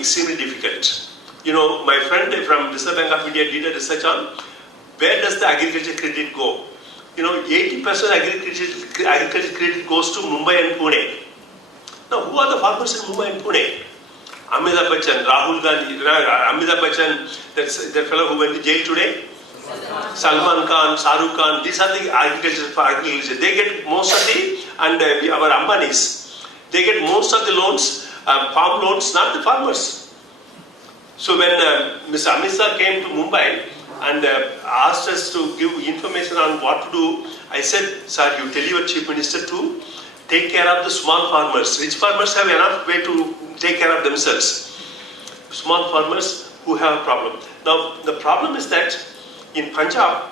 extremely difficult. You know, my friend from Reserve Bank of India did a research on where does the agriculture credit go. You know, 80% agriculture credit goes to Mumbai and Pune. Now, who are the farmers in Mumbai and Pune? Amitabh Bachchan, Rahul Gandhi, Amitabh Bachchan, that fellow who went to jail today, Salman Khan, Shahrukh Khan, these are the agriculture. They get most of the, and our Ambanis, they get most of the loans, farm loans, not the farmers. So when Mr. Amit Shah came to Mumbai and asked us to give information on what to do, I said, sir, you tell your chief minister to take care of the small farmers. Rich farmers have enough way to take care of themselves. Small farmers who have a problem. Now, the problem is that in Punjab,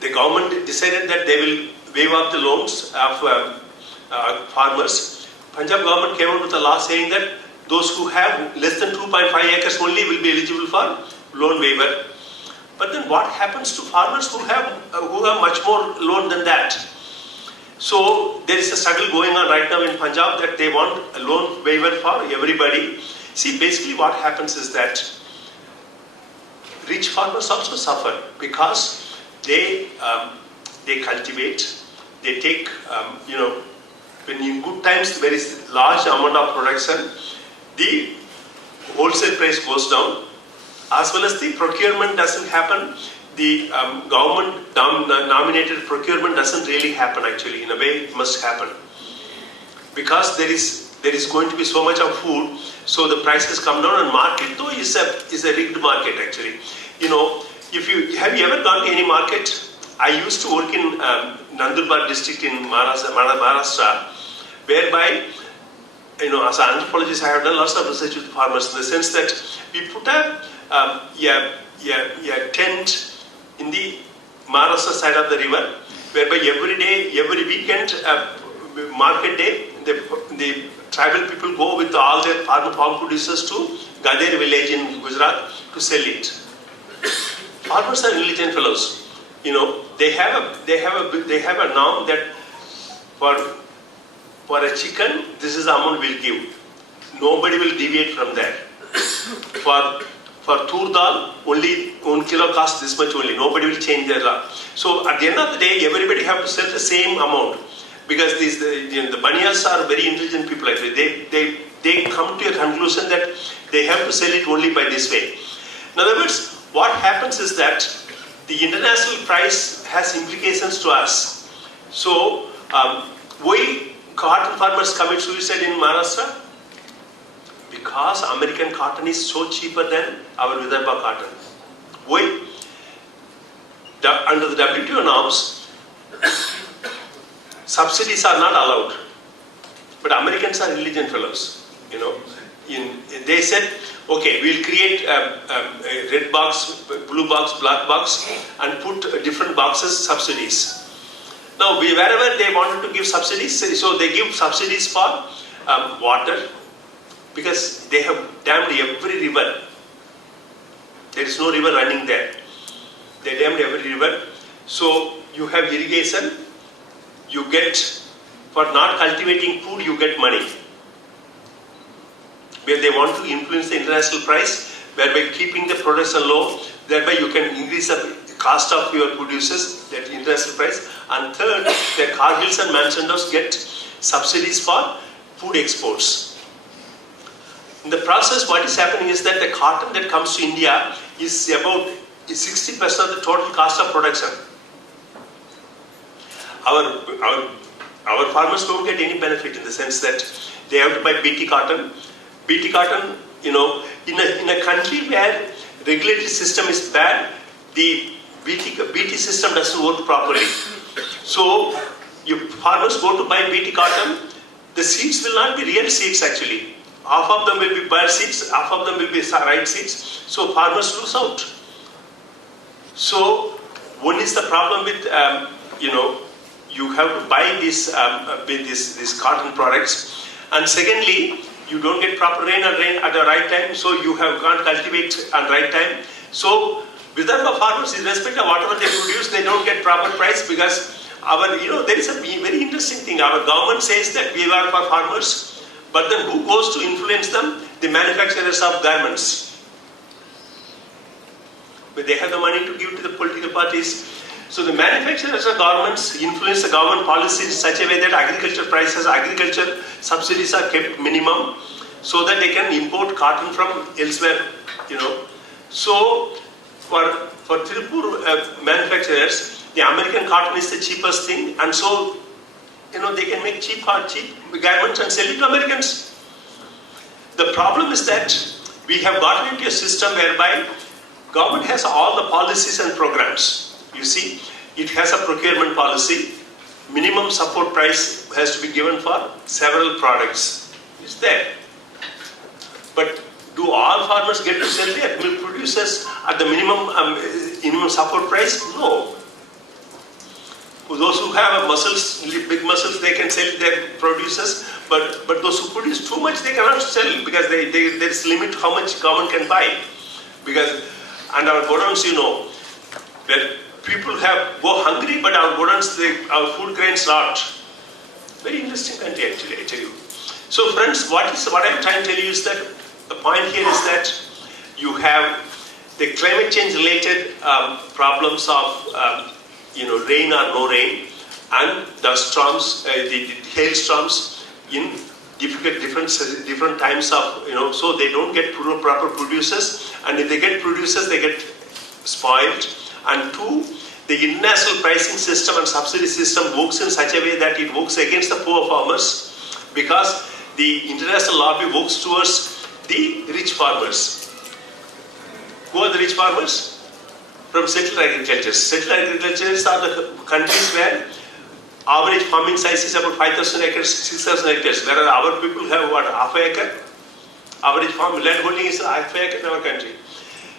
the government decided that they will waive off the loans of farmers. Punjab government came out with a law saying that those who have less than 2.5 acres only will be eligible for loan waiver. But then what happens to farmers who have much more loan than that? So there is a struggle going on right now in Punjab that they want a loan waiver for everybody. See, basically what happens is that rich farmers also suffer because they cultivate, they take, when in good times there is large amount of production, the wholesale price goes down, as well as the procurement doesn't happen. The government nominated procurement doesn't really happen actually. In a way, it must happen because there is going to be so much of food, so the prices come down, and market though is a rigged market actually. You know, have you ever gone to any market? I used to work in Nandurbar district in Maharashtra, whereby, you know, as an anthropologist, I have done lots of research with farmers in the sense that we put a tent in the Maharashtra side of the river, whereby every day, every weekend, market day, the tribal people go with all their farm producers to Gader village in Gujarat to sell it. Farmers are intelligent fellows. You know, they have a norm that for a chicken, this is the amount we'll give. Nobody will deviate from that. For tur dal, only 1 kilo costs this much only. Nobody will change their law. So at the end of the day, everybody have to sell the same amount because the Baniyas are very intelligent people actually. They come to a conclusion that they have to sell it only by this way. In other words, what happens is that the international price has implications to us. So why cotton farmers commit suicide in Maharashtra? Because American cotton is so cheaper than our Vidarbha cotton. Why? Under the WTO norms, subsidies are not allowed. But Americans are intelligent fellows. You know, they said, okay, we'll create a red box, blue box, black box, and put different boxes subsidies. Now, wherever they wanted to give subsidies, so they give subsidies for water, because they have dammed every river. There is no river running there. They dammed every river. So you have irrigation. You get, for not cultivating food, you get money. Where they want to influence the international price, whereby keeping the production low, thereby you can increase the cost of your producers, that international price. And third, the Cargills and Mansandos get subsidies for food exports. In the process, what is happening is that the cotton that comes to India is about 60% of the total cost of production. Our farmers don't get any benefit in the sense that they have to buy BT cotton. BT cotton, you know, in a country where regulatory system is bad, the BT system doesn't work properly. So, if farmers go to buy BT cotton, the seeds will not be real seeds actually. Half of them will be bare seeds, half of them will be right seeds. So farmers lose out. So one is the problem with, you have to buy these cotton products. And secondly, you don't get proper rain at the right time, so you can't cultivate at the right time. So Vidarbha farmers, irrespective of whatever they produce, they don't get proper price because there is a very interesting thing. Our government says that we are for farmers, But then who goes to influence them? The manufacturers of garments. But they have the money to give to the political parties. So the manufacturers of garments influence the government policy in such a way that agriculture prices, agriculture subsidies are kept minimum so that they can import cotton from elsewhere, So for Tirupur manufacturers, the American cotton is the cheapest thing, and so they can make cheap garments and sell it to Americans. The problem is that we have gotten into a system whereby government has all the policies and programs. You see, it has a procurement policy. Minimum support price has to be given for several products. It's there. But do all farmers get to sell their producers at the minimum support price? No. Those who have big muscles, they can sell their producers, but those who produce too much, they cannot sell because there is limit to how much government can buy. And our godowns, where people go hungry, but our godowns, our food grains not. Very interesting country actually, I tell you. So friends, what I am trying to tell you is that the point here is that you have the climate change related problems of rain or no rain, and dust storms, the hailstorms in different times of, so they don't get proper producers, and if they get producers, they get spoiled. And two, the international pricing system and subsidy system works in such a way that it works against the poor farmers, because the international lobby works towards the rich farmers. Who are the rich farmers? From settled agricultures. Settled agricultures are the countries where average farming size is about 5,000 acres, 6,000 acres, whereas our people have half an acre. Average land holding is half an acre in our country.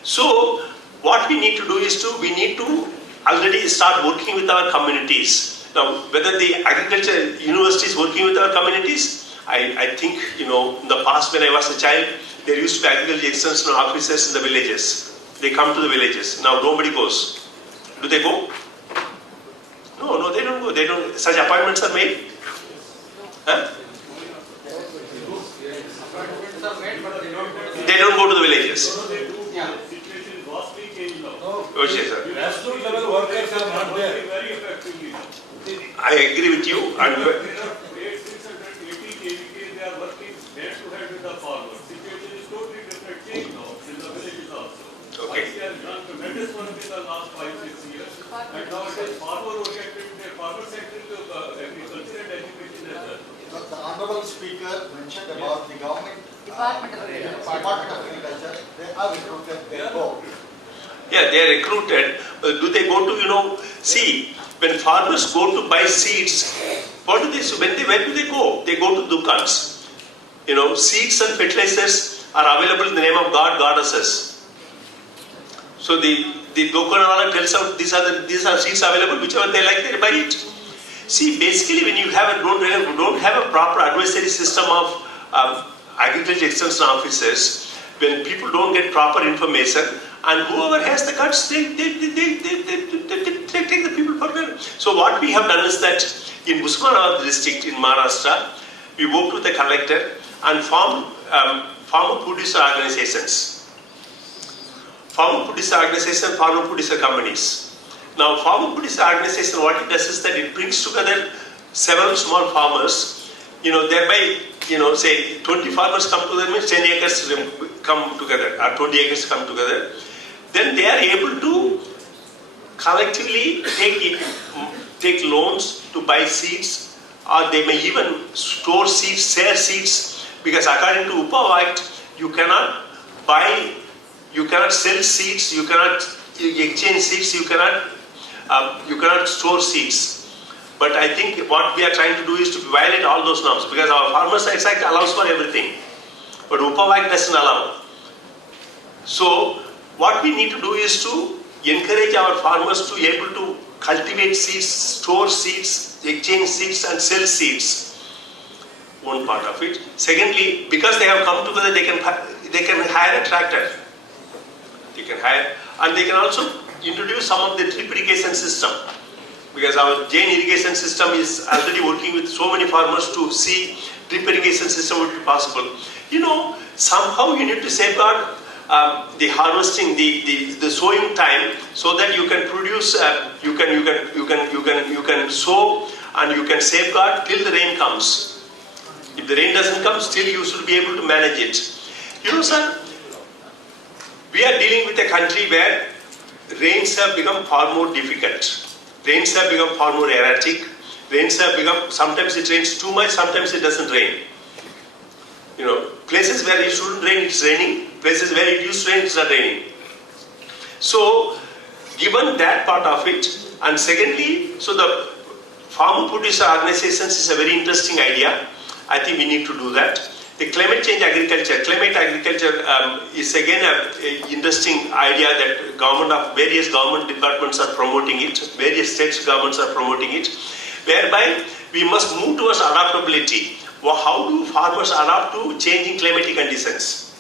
So what we need to do is we need to already start working with our communities. Now, whether the agriculture university is working with our communities, I think, in the past when I was a child, there used to be agriculture extension officers in the villages. They come to the villages. Now nobody goes. Do they go? No, they don't go. Such appointments are made. Huh? They don't go to the villages. Situation vastly changed now. Okay, sir. Grassroots level workers are not there. Very effectively. I agree with you. There are 680 KVK, they are working head to head with the farmers. Situation is totally different change now in the villages also. Okay. They have done tremendous work in the last 5-6 years. And now it is farmer-oriented, farmer-centric agriculture and education as well. The Honorable Speaker mentioned about the government Department of Agriculture. They are recruited, they go. Yeah, they are recruited. Do they go to, see, when farmers go to buy seeds, what do they do? Where do they go? They go to dukans. Seeds and fertilizers are available in the name of God, goddesses. So the dukanwala tells out these are seeds available, whichever they like, they buy it. See, basically, when you don't have a proper advisory system of agriculture extension officers, when people don't get proper information, and whoever has the guts, they take the people for granted. So what we have done is that in Usmanabad district in Maharashtra, we worked with the collector and formed farmer producer organizations. Farmer producer organization, farmer producer companies. Now, farmer producer organization, what it does is that it brings together several small farmers, thereby, say 20 farmers come together, means 10 acres come together, or 20 acres come together. Then they are able to collectively take loans to buy seeds, or they may even store seeds, share seeds, because according to UPA Act, you cannot sell seeds, you cannot exchange seeds, you cannot store seeds. But I think what we are trying to do is to violate all those norms, because our Farmers' Rights Act allows for everything, but UPA Act doesn't allow. So what we need to do is to encourage our farmers to be able to cultivate seeds, store seeds, exchange seeds and sell seeds. One part of it. Secondly, because they have come together, they can hire a tractor. They can hire, and they can also introduce some of the drip irrigation system. Because our Jain irrigation system is already working with so many farmers to see drip irrigation system would be possible. You know, somehow you need to safeguard the harvesting, the sowing time, so that you can produce, you can sow and you can safeguard till the rain comes. If the rain doesn't come, still you should be able to manage it. You know, sir, we are dealing with a country where rains have become far more difficult. Rains have become far more erratic. Rains have become, sometimes it rains too much, sometimes it doesn't rain. You know, places where it shouldn't rain, it's raining. Places where it used to rain, it's not raining. So, given that part of it, and secondly, so the farmer producer organizations is a very interesting idea. I think we need to do that. The climate change agriculture. Climate agriculture is again an interesting idea that various government departments are promoting it, various states governments are promoting it, whereby we must move towards adaptability. Well, how do farmers adapt to changing climatic conditions?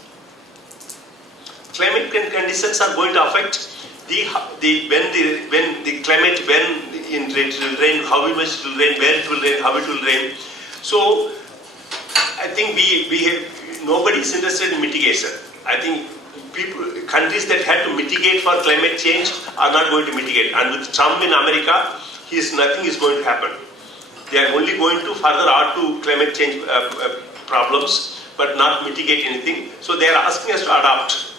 Climate conditions are going to affect it will rain, how much it will rain, where it will rain, how it will rain. So I think nobody is interested in mitigation. I think countries that had to mitigate for climate change are not going to mitigate. And with Trump in America, nothing is going to happen. They are only going to further add to climate change problems, but not mitigate anything. So they are asking us to adapt.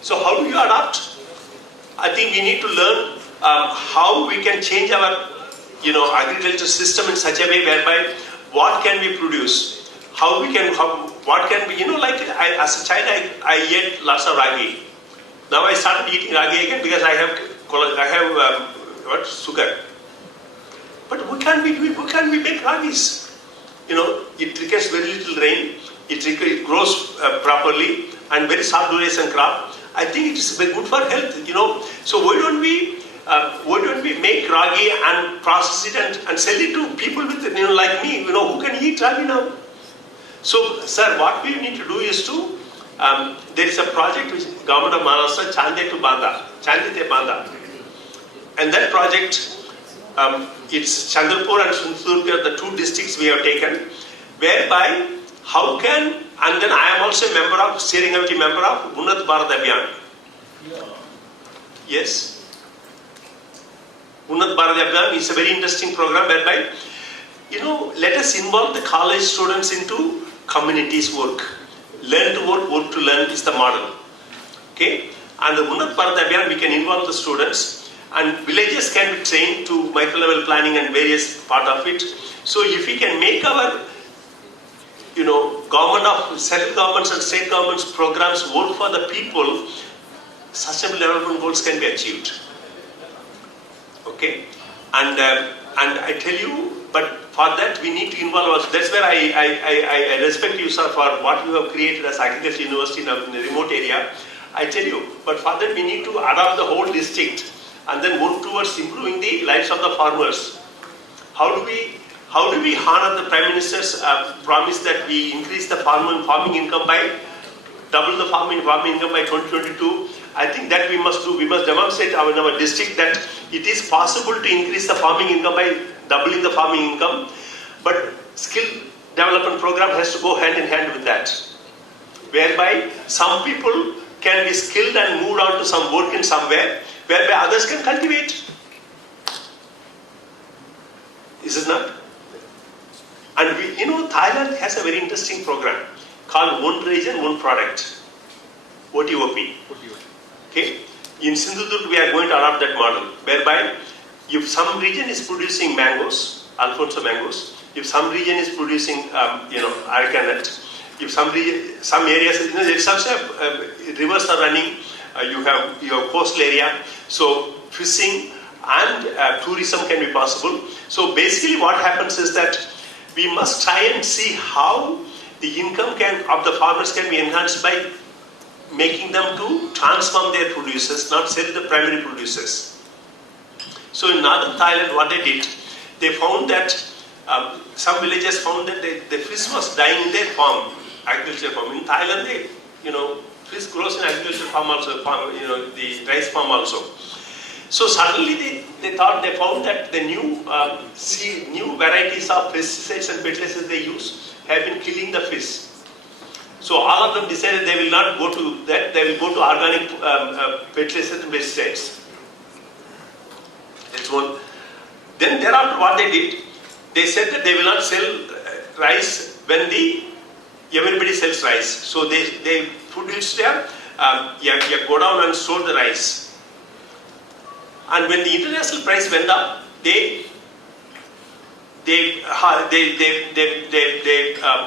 So how do you adapt? I think we need to learn how we can change our, agriculture system in such a way whereby what can we produce? What can we, as a child I ate lots of ragi. Now I started eating ragi again because I have sugar. But what can we make ragis? It requires very little rain, it grows properly and very short duration crop. I think it is very good for health, So why don't we make ragi and process it and sell it to people with, like me, who can eat ragi now? So, sir, what we need to do is to, there is a project which Government of Maharashtra, Chande te Banda. And that project, it's Chandrapur and Sundurpur, the two districts we have taken, whereby and then I am also a steering committee member of Unnat Bharat Abhiyan. Yes. Unnat Bharat Abhiyan is a very interesting program whereby, let us involve the college students into communities work. Learn to work to learn is the model. Okay? And the Unnat Bharat Abhiyan, we can involve the students and villages can be trained to micro-level planning and various part of it. So if we can make our central governments and state governments programs work for the people, sustainable development goals can be achieved. Okay? And I tell you, but for that we need to involve us. That's where I respect you, sir, for what you have created as Agriculture University in a remote area. I tell you, but for that we need to adopt the whole district and then work towards improving the lives of the farmers. How do we honor the Prime Minister's promise that we increase the farming income by, double the farming income by 2022? I think that we must do. We must demonstrate in our district that it is possible to increase the farming income by doubling the farming income, but skill development program has to go hand in hand with that, whereby some people can be skilled and moved on to some work in somewhere, whereby others can cultivate. Is it not? And Thailand has a very interesting program called One Region, One Product, OTOP. Okay? In Sindhudurg, we are going to adopt that model, whereby if some region is producing mangoes, Alfonso mangoes, if some region is producing, areca nut, if some areas, there's also rivers are running, you have your coastal area, so fishing and tourism can be possible. So basically what happens is that we must try and see how the income of the farmers can be enhanced by making them to transform their producers, not sell the primary producers. So in northern Thailand, what they did, they found that some villagers found that the fish was dying in their farm, agriculture farm. In Thailand, fish grows in agriculture farm also, the rice farm also. So suddenly they found that the new varieties of pesticides and fertilizers they use have been killing the fish. So all of them decided they will not go to that, they will go to organic fertilizers and pesticides. That's one. Then thereafter what they did, they said that they will not sell rice when everybody sells rice. So they produced there, you go down and store the rice. And when the international price went up, they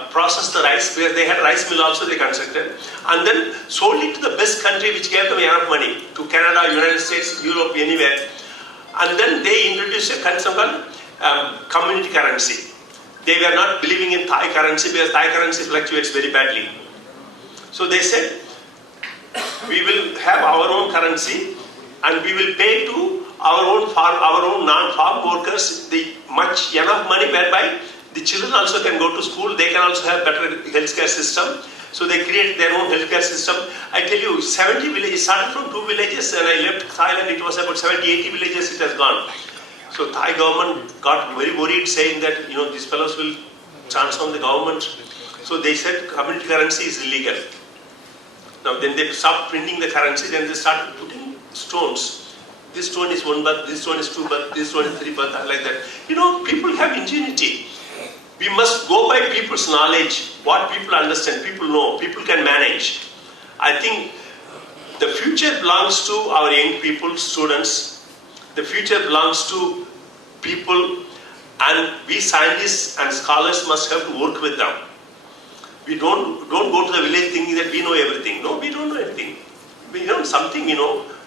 processed the rice, where they had rice mill also they constructed, and then sold it to the best country which gave them enough money, to Canada, United States, Europe, anywhere. And then they introduced a some called community currency. They were not believing in Thai currency because Thai currency fluctuates very badly. So they said, we will have our own currency and we will pay to our own non-farm workers enough money whereby the children also can go to school, they can also have better healthcare system. So they create their own healthcare system. I tell you, 70 villages, started from 2 villages, and I left Thailand, it was about 70, 80 villages it has gone. So Thai government got very worried, saying that, these fellows will transform the government. So they said community currency is illegal. Now then they stopped printing the currency, then they started putting stones. This stone is 1 baht, this stone is 2 baht, this stone is 3 baht, like that. People have ingenuity. We must go by people's knowledge, what people understand, people know, people can manage. I think the future belongs to our young people, students. The future belongs to people, and we scientists and scholars must have to work with them. We don't go to the village thinking that we know everything. No, we don't know anything. We know something,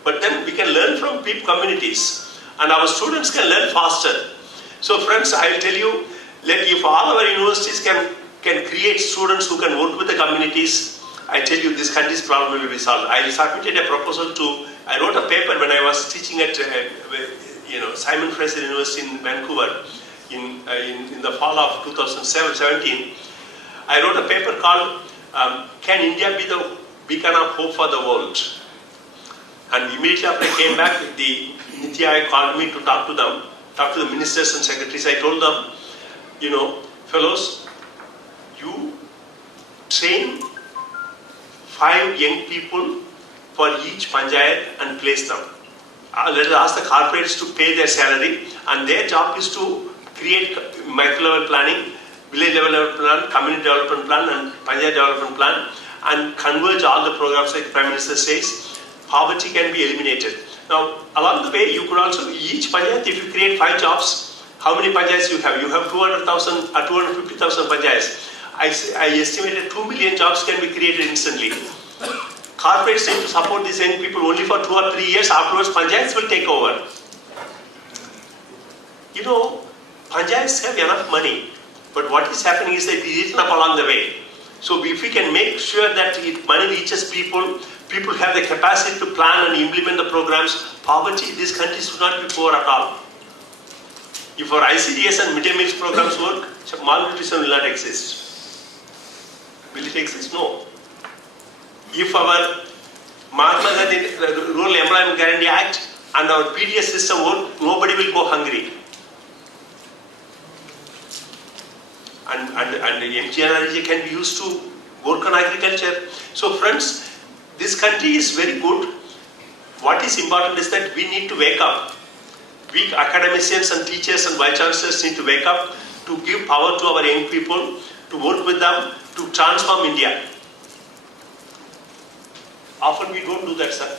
but then we can learn from communities, and our students can learn faster. So friends, I'll tell you, if all our universities can create students who can work with the communities, I tell you this country's problem will be solved. I submitted a proposal I wrote a paper when I was teaching at Simon Fraser University in Vancouver in the fall of 2017. I wrote a paper called Can India be the beacon of hope for the world? And immediately after I came back, the Niti Aayog called me to talk to them, talk to the ministers and secretaries. I told them, fellows, you train 5 young people for each panchayat and place them. Let us ask the corporates to pay their salary, and their job is to create micro-level planning, village level plan, community development plan, and panchayat development plan, and converge all the programs like Prime Minister says. Poverty can be eliminated. Now, along the way, you could also, each panchayat, if you create 5 jobs, how many panchayats you have? You have 200,000 or 250,000 panchayats. I estimated 2 million jobs can be created instantly. Corporates need to support these young people only for 2 or 3 years. Afterwards, panchayats will take over. Panchayats have enough money, but what is happening is that it is eaten up along the way. So if we can make sure that money reaches people, people have the capacity to plan and implement the programs, poverty in this country should not be poor at all. If our ICDS and midday meals programs work, malnutrition will not exist. Will it exist? No. If our Mahatma Gandhi Rural Employment Guarantee Act and our PDS system work, nobody will go hungry. And MGNRG can be used to work on agriculture. So friends, this country is very good. What is important is that we need to wake up. We academicians and teachers and vice chancellors need to wake up to give power to our young people, to work with them, to transform India. Often we don't do that, sir.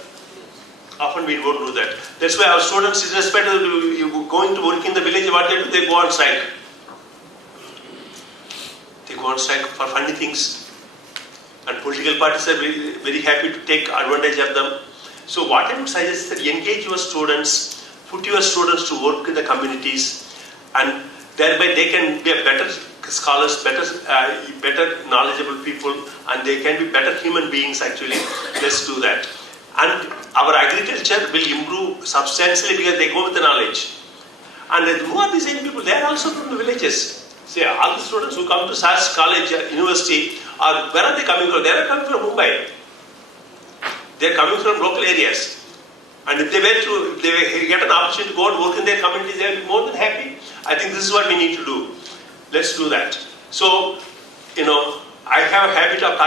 Often we don't do that. That's why our students, irrespective of going to work in the village, what they do, they go on strike. They go on strike for funny things. And political parties are very, very happy to take advantage of them. So what I would suggest is that engage your students, put your students to work in the communities, and thereby they can be a better scholars, better knowledgeable people, and they can be better human beings actually. Let's do that. And our agriculture will improve substantially because they go with the knowledge. And who are these young people? They are also from the villages. See, all the students who come to SAS College, University, where are they coming from? They are coming from Mumbai. They are coming from local areas. And if they get an opportunity to go and work in their communities, they will be more than happy. I think this is what we need to do. Let's do that. So, I have a habit of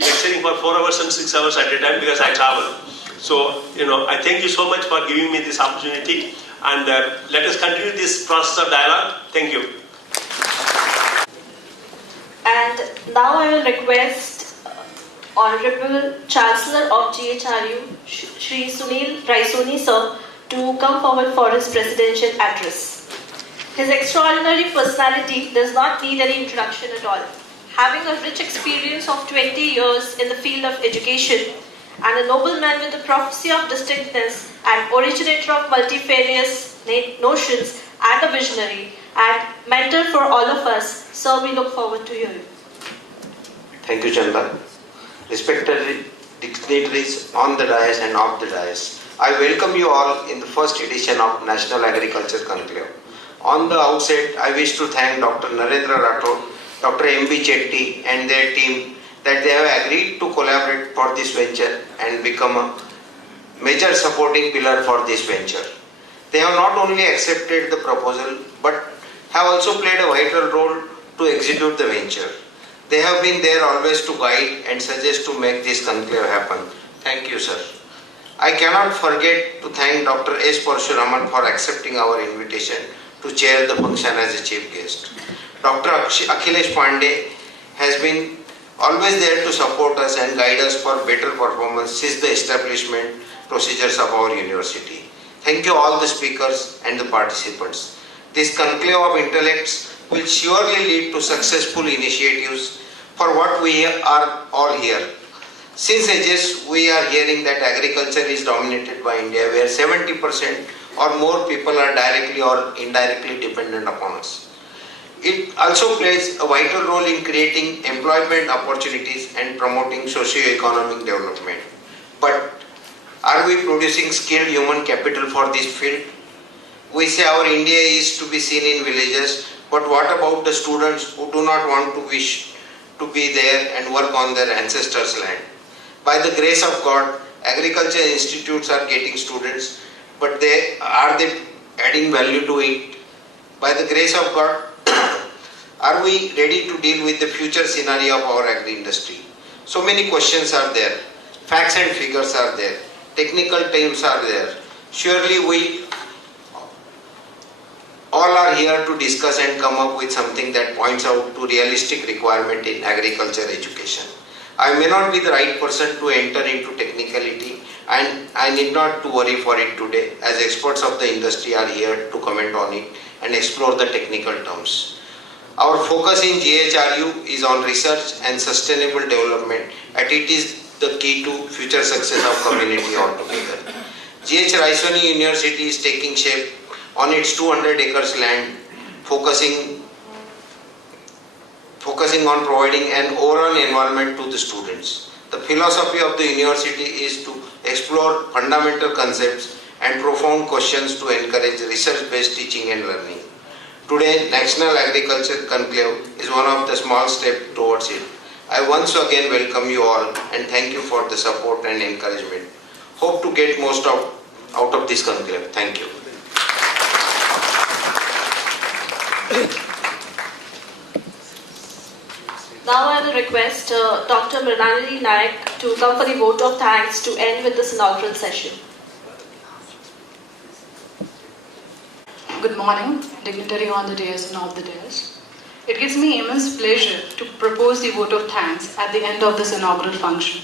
lecturing for 4 hours and 6 hours at a time because I travel. So, I thank you so much for giving me this opportunity, and let us continue this process of dialogue. Thank you. And now I will request Honorable Chancellor of GHRU, Shri Sunil Raisoni sir, to come forward for his presidential address. His extraordinary personality does not need any introduction at all. Having a rich experience of 20 years in the field of education and a nobleman with a prophecy of distinctness and originator of multifarious notions and a visionary and mentor for all of us, sir, we look forward to you. Thank you, Chanda. Respected dignitaries on the dais and off the dais, I welcome you all in the first edition of National Agriculture Conclave. On the outset, I wish to thank Dr. Narendra Rathod, Dr. M.B. Chetty and their team that they have agreed to collaborate for this venture and become a major supporting pillar for this venture. They have not only accepted the proposal but have also played a vital role to execute the venture. They have been there always to guide and suggest to make this conclave happen. Thank you, sir. I cannot forget to thank Dr. S. Parshuraman for accepting our invitation to chair the function as a chief guest. Dr. Akhilesh Pandey has been always there to support us and guide us for better performance since the establishment procedures of our university. Thank you all the speakers and the participants. This conclave of intellects will surely lead to successful initiatives for what we are all here. Since ages, we are hearing that agriculture is dominated by India, where 70% or more people are directly or indirectly dependent upon us. It also plays a vital role in creating employment opportunities and promoting socio-economic development. But are we producing skilled human capital for this field? We say our India is to be seen in villages, but what about the students who do not want to wish to be there and work on their ancestors' land? By the grace of God, agriculture institutes are getting students, but are they adding value to it? By the grace of God, are we ready to deal with the future scenario of our agri-industry? So many questions are there. Facts and figures are there. Technical terms are there. Surely we all are here to discuss and come up with something that points out to realistic requirement in agriculture education. I may not be the right person to enter into technicality, and I need not to worry for it today, as experts of the industry are here to comment on it and explore the technical terms. Our focus in GHRU is on research and sustainable development, and it is the key to future success of community altogether. GH Raisoni University is taking shape on its 200 acres land, focusing on providing an overall environment to the students. The philosophy of the university is to explore fundamental concepts and profound questions to encourage research-based teaching and learning. Today, National Agriculture Conclave is one of the small steps towards it. I once again welcome you all and thank you for the support and encouragement. Hope to get most out of this conclave. Thank you. Now I will request Dr. Mrinalini Nayak to come for the vote of thanks to end with this inaugural session. Good morning, dignitary on the dais and off the dais. It gives me immense pleasure to propose the vote of thanks at the end of this inaugural function.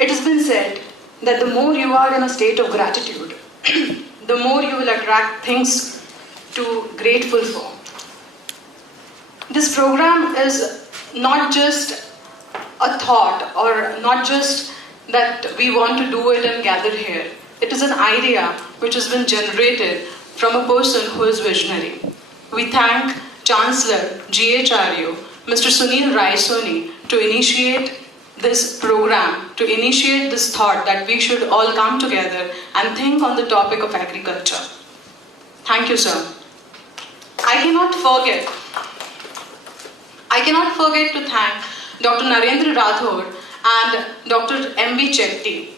It has been said that the more you are in a state of gratitude, the more you will attract things to grateful for. This program is not just a thought or not just that we want to do it and gather here. It is an idea which has been generated from a person who is visionary. We thank Chancellor GHRU, Mr. Sunil Raisoni, to initiate this program, to initiate this thought that we should all come together and think on the topic of agriculture. Thank you, sir. I cannot forget to thank Dr. Narendra Rathod and Dr. M.B. Chetty.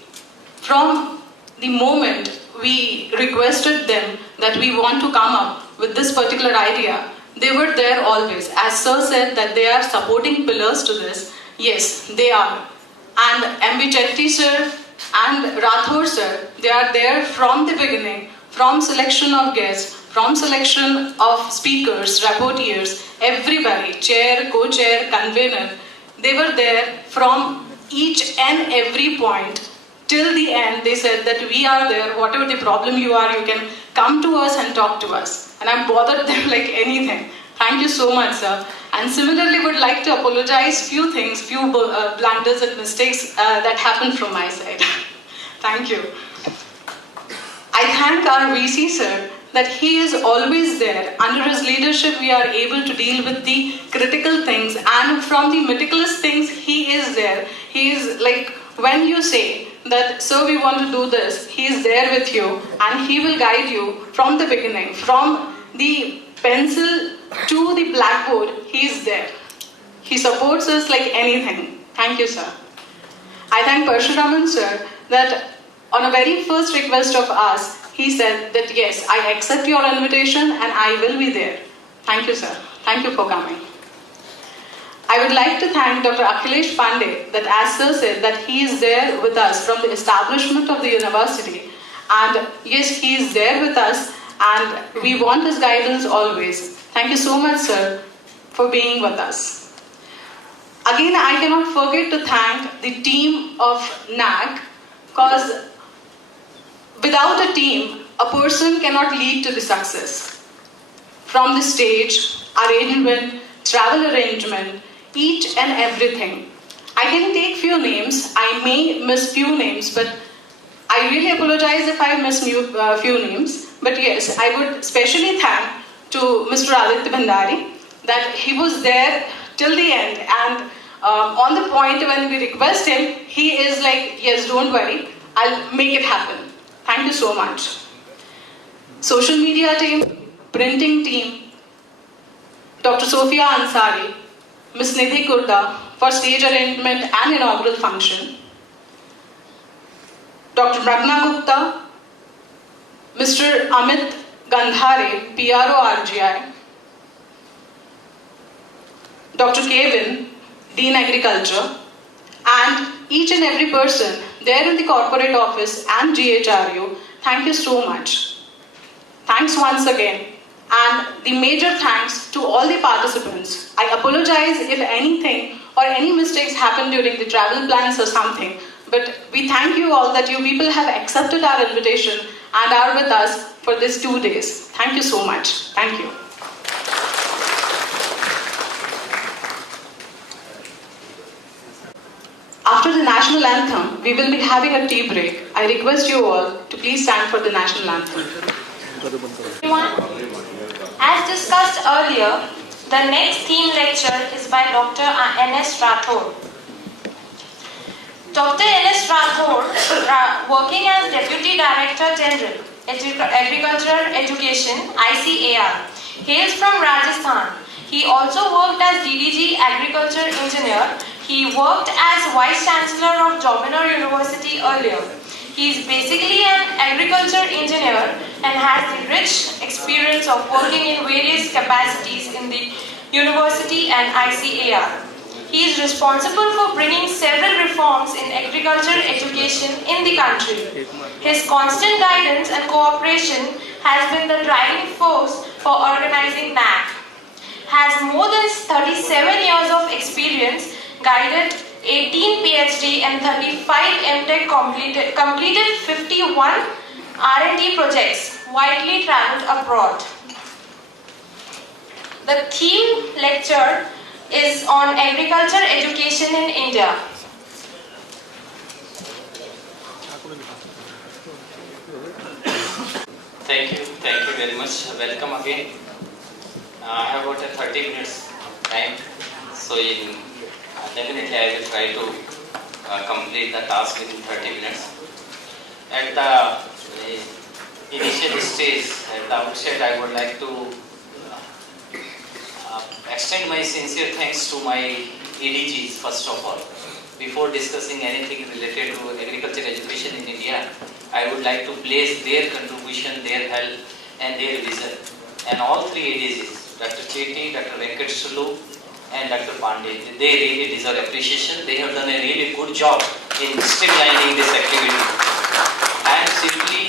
From the moment we requested them that we want to come up with this particular idea, they were there always. As Sir said that they are supporting pillars to this, yes, they are. And MB Chetty Sir and Rathore Sir, they are there from the beginning, from selection of guests, from selection of speakers, rapporteurs, everybody, chair, co-chair, convener, they were there from each and every point. Till the end, they said that we are there, whatever the problem you are, you can come to us and talk to us. And I bothered them like anything. Thank you so much, sir. And similarly, would like to apologize few things, few blunders and mistakes that happened from my side. Thank you. I thank our VC, sir, that he is always there. Under his leadership, we are able to deal with the critical things, and from the meticulous things, he is there. He is like, when you say that, sir, we want to do this, he is there with you, and he will guide you from the beginning, from the pencil to the blackboard, he is there. He supports us like anything. Thank you, sir. I thank Parshuraman, sir, that on a very first request of us, he said that yes, I accept your invitation and I will be there. Thank you, sir. Thank you for coming. I would like to thank Dr. Akhilesh Pandey, that as sir said, that he is there with us from the establishment of the university. And yes, he is there with us and we want his guidance always. Thank you so much, sir, for being with us. Again, I cannot forget to thank the team of NAC, because without a team, a person cannot lead to the success. From the stage, arrangement, travel arrangement, each and everything. I can take few names, I may miss few names, but I really apologize if I miss few names. But yes, I would specially thank to Mr. Aditya Bhandari that he was there till the end, and on the point when we request him, he is like, yes, don't worry, I'll make it happen. Thank you so much. Social media team, printing team, Dr. Sophia Ansari, Ms. Nidhi Kurda for stage arrangement and inaugural function, Dr. Pragna Gupta, Mr. Amit Gandhare, PRO RGI, Dr. Kevin, Dean Agriculture, and each and every person there in the corporate office and GHRU, thank you so much. Thanks once again. And the major thanks to all the participants. I apologize if anything or any mistakes happened during the travel plans or something, but we thank you all that you people have accepted our invitation and are with us for these 2 days. Thank you so much. Thank you. After the national anthem, we will be having a tea break. I request you all to please stand for the national anthem. As discussed earlier, the next theme lecture is by Dr. N.S. Rathore. Dr. N.S. Rathore, working as Deputy Director General, Agricultural Education, ICAR, hails from Rajasthan. He also worked as DDG Agriculture Engineer. He worked as Vice Chancellor of Jobinor University earlier. He is basically an agriculture engineer and has the rich experience of working in various capacities in the university and ICAR. He is responsible for bringing several reforms in agriculture education in the country. His constant guidance and cooperation has been the driving force for organizing NAC. Has more than 37 years of experience, guided 18 PhD and 35 MTech completed 51 R&D projects, widely traveled abroad. The theme lecture is on agriculture education in India. Thank you very much. Welcome again. I have got a 30 minutes time, so definitely I will try to complete the task within 30 minutes. At the initial stage, at the outset, I would like to extend my sincere thanks to my ADGs first of all. Before discussing anything related to agriculture education in India, I would like to place their contribution, their help and their vision. And all three ADGs, Dr. Chetty, Dr. Venkat Sulu, and Dr. Pandey. They really deserve appreciation. They have done a really good job in streamlining this activity. I am simply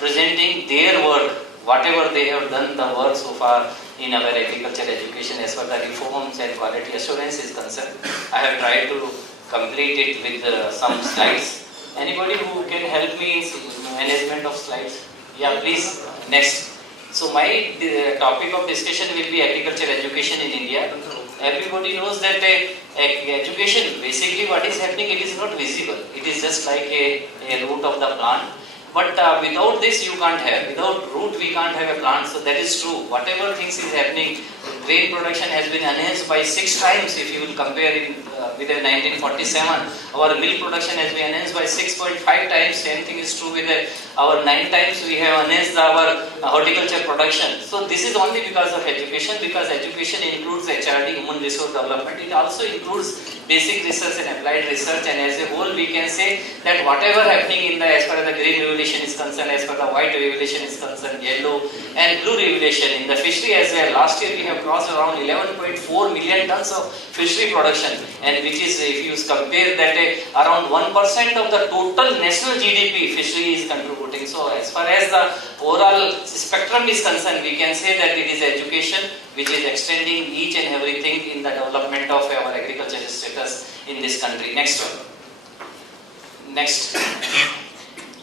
presenting their work, whatever they have done, the work so far in our agriculture education as far as the reforms and quality assurance is concerned. I have tried to complete it with some slides. Anybody who can help me in management of slides? Yeah, please. Next. So my topic of discussion will be agriculture education in India. Everybody knows that education, basically what is happening, it is not visible. It is just like a root of the plant. But without this you can't have. Without root we can't have a plant. So that is true. Whatever things is happening, grain production has been enhanced by 6 times. If you will compare it with 1947, our milk production has been enhanced by 6.5 times. Same thing is true with our 9 times we have enhanced our horticulture production. So this is only because of education, because education includes HRD, human resource development. It also includes basic research and applied research, and as a whole we can say that whatever happening in the, as far as the green revolution is concerned, as far as the white revolution is concerned, yellow and blue revolution in the fishery as well. Last year we have crossed around 11.4 million tons of fishery production, and which is, if you compare that, around 1% of the total national GDP fishery is contributing. So as far as the overall spectrum is concerned, we can say that it is education which is extending each and everything in the development of our agriculture status in this country. Next one. Next.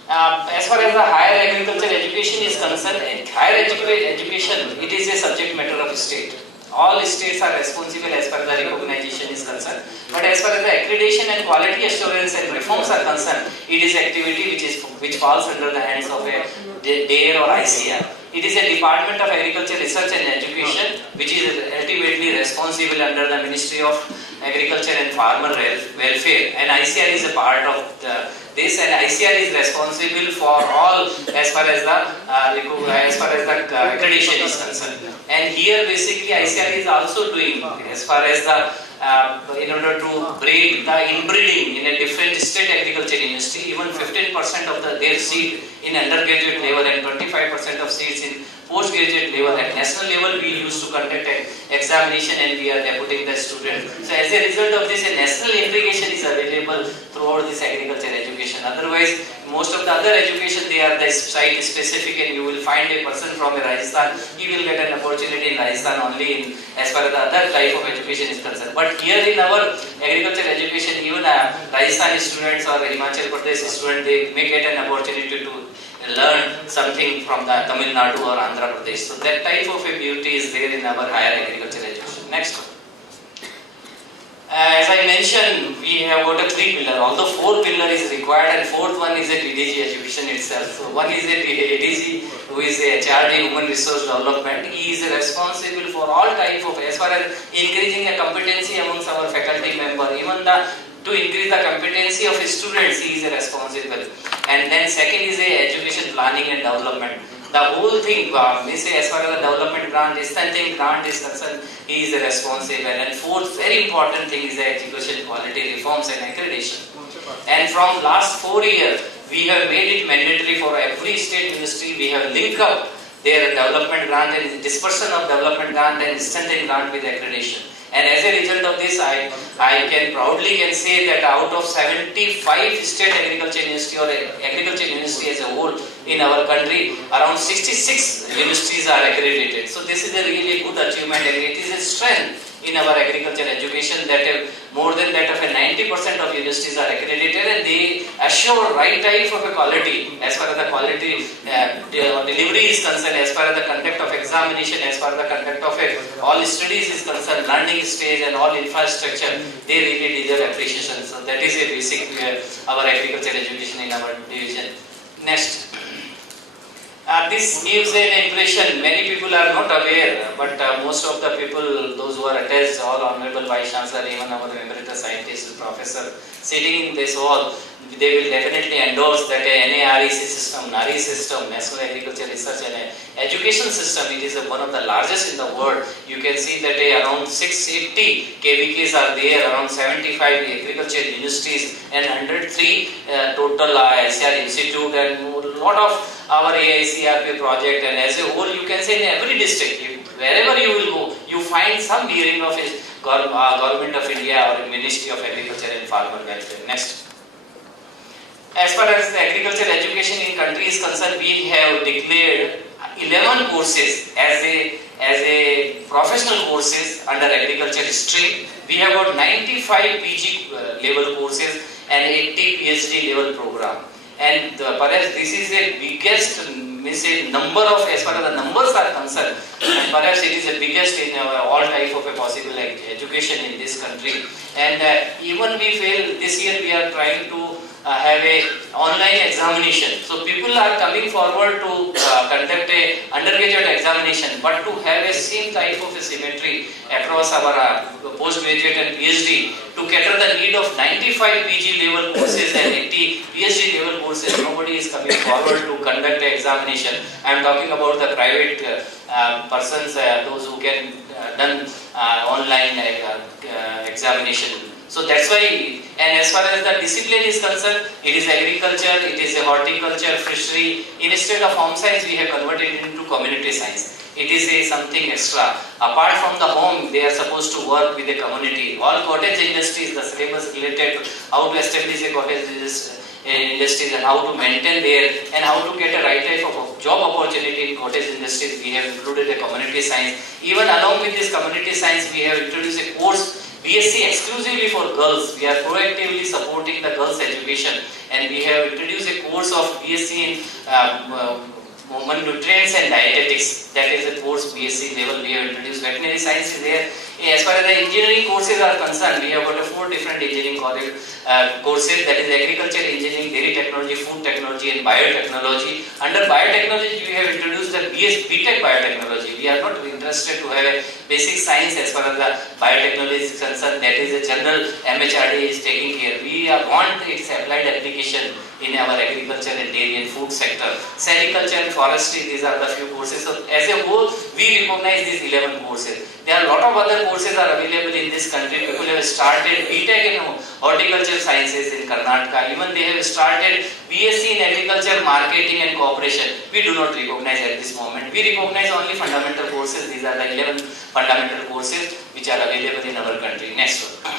As far as the higher agriculture education is concerned, higher education, it is a subject matter of state. All states are responsible as far as the recognition is concerned. But as far as the accreditation and quality assurance and reforms are concerned, it is activity which falls under the hands of a DARE or ICR. It is a Department of Agriculture Research and Education which is ultimately responsible under the Ministry of Agriculture and Farmer Welfare, and ICR is a part of this, and ICR is responsible for all as far as the accreditation is concerned. And here basically ICR is also doing as far as the in order to break the inbreeding in a different state agriculture university, even 15% of their seed in undergraduate level and 25% of seeds in postgraduate level. At national level we used to conduct an examination and we are deputing the student. So as a result of this, a national irrigation is available throughout this agriculture education. Otherwise most of the other education, they are the site specific, and you will find a person from Rajasthan, he will get an opportunity in Rajasthan only in as far as the other type of education is concerned. But here in our agriculture education, even Rajasthan students or Himachal Pradesh students, they may get an opportunity to learn something from the Tamil Nadu or Andhra Pradesh. So that type of a beauty is there in our higher agriculture education. Next one. As I mentioned, we have got a 3 pillar. Although 4 pillar is required, and 4th one is a DDG education itself. So one is a DDG who is a HRD, human resource development. He is responsible for all type of, as far as increasing the competency amongst our faculty member, even to increase the competency of students, he is responsible. And then second is a education planning and development. The whole thing, we say as far as the development grant, strengthening grant is concerned, he is responsible. And 4th very important thing is the education quality reforms and accreditation. And from last 4 years, we have made it mandatory for every state ministry. We have linked up their development grant and dispersion of development grant and strengthening grant with accreditation. And as a result of this, I can proudly say that out of 75 state agriculture university or agriculture university as a whole in our country, around 66 universities are accredited. So this is a really good achievement, and it is a strength in our agriculture education that more than that of 90% of universities are accredited, and they assure right type of a quality as far as the quality delivery is concerned, as far as the conduct of examination, as far as the conduct of all studies is concerned, learning stage and all infrastructure, they really deserve appreciation. So that is a basic our agriculture education in our division. Next. This gives an impression, many people are not aware, but most of the people, those who are attached, all Honorable Vice Chancellor, even our emeritus scientist, professor, sitting in this hall, they will definitely endorse that a NAREC system, NARI system, National Agriculture Research and Education System, it is one of the largest in the world. You can see that around 680 KVKs are there, around 75 agriculture universities and 103 total ICR institute, and a lot of our AICRP project, and as a whole you can say in every district, wherever you will go, you find some bearing of Government of India or Ministry of Agriculture and Farmer Welfare. Next. As far as the agriculture education in country is concerned, we have declared 11 courses as a professional courses under agriculture stream. We have got 95 PG level courses and 80 PhD level program. And perhaps this is the biggest number of, as far as the numbers are concerned, and perhaps it is the biggest in all type of a possible education in this country. And even we feel this year we are trying to have a online examination. So people are coming forward to conduct a undergraduate examination, but to have a same type of a symmetry across our postgraduate and PhD to cater the need of 95 PG level courses and 80 PhD level courses. Nobody is coming forward to conduct an examination. I am talking about the private persons, those who can done online examination. So that's why, and as far as the discipline is concerned, it is agriculture, it is a horticulture, fishery. Instead of home science, we have converted it into community science. It is a something extra. Apart from the home, they are supposed to work with the community. All cottage industries, the syllabus related to how to establish a cottage industries and how to maintain there and how to get a right type of job opportunity in cottage industries. We have included a community science. Even along with this community science, we have introduced a course BSc exclusively for girls. We are proactively supporting the girls' education, and we have introduced a course of BSc in women nutrients and dietetics. That is a course BSc level. We have introduced veterinary science is there. As far as the engineering courses are concerned, we have got 4 different engineering courses. That is agriculture engineering, dairy technology, food technology, and biotechnology. Under biotechnology, we have introduced the BTech biotechnology. We are not interested to have a basic science as far as the biotechnology is concerned. That is a general MHRD is taking care. We want its applied application in our agriculture and dairy and food sector. Sericulture and forestry, these are the few courses. So as a whole, we recognize these 11 courses. There are a lot of other courses are available in this country. People have started BTech in horticulture sciences in Karnataka. Even they have started BSc in agriculture, marketing and cooperation. We do not recognize at this moment. We recognize only fundamental courses. These are the 11 fundamental courses which are available in our country. Next one.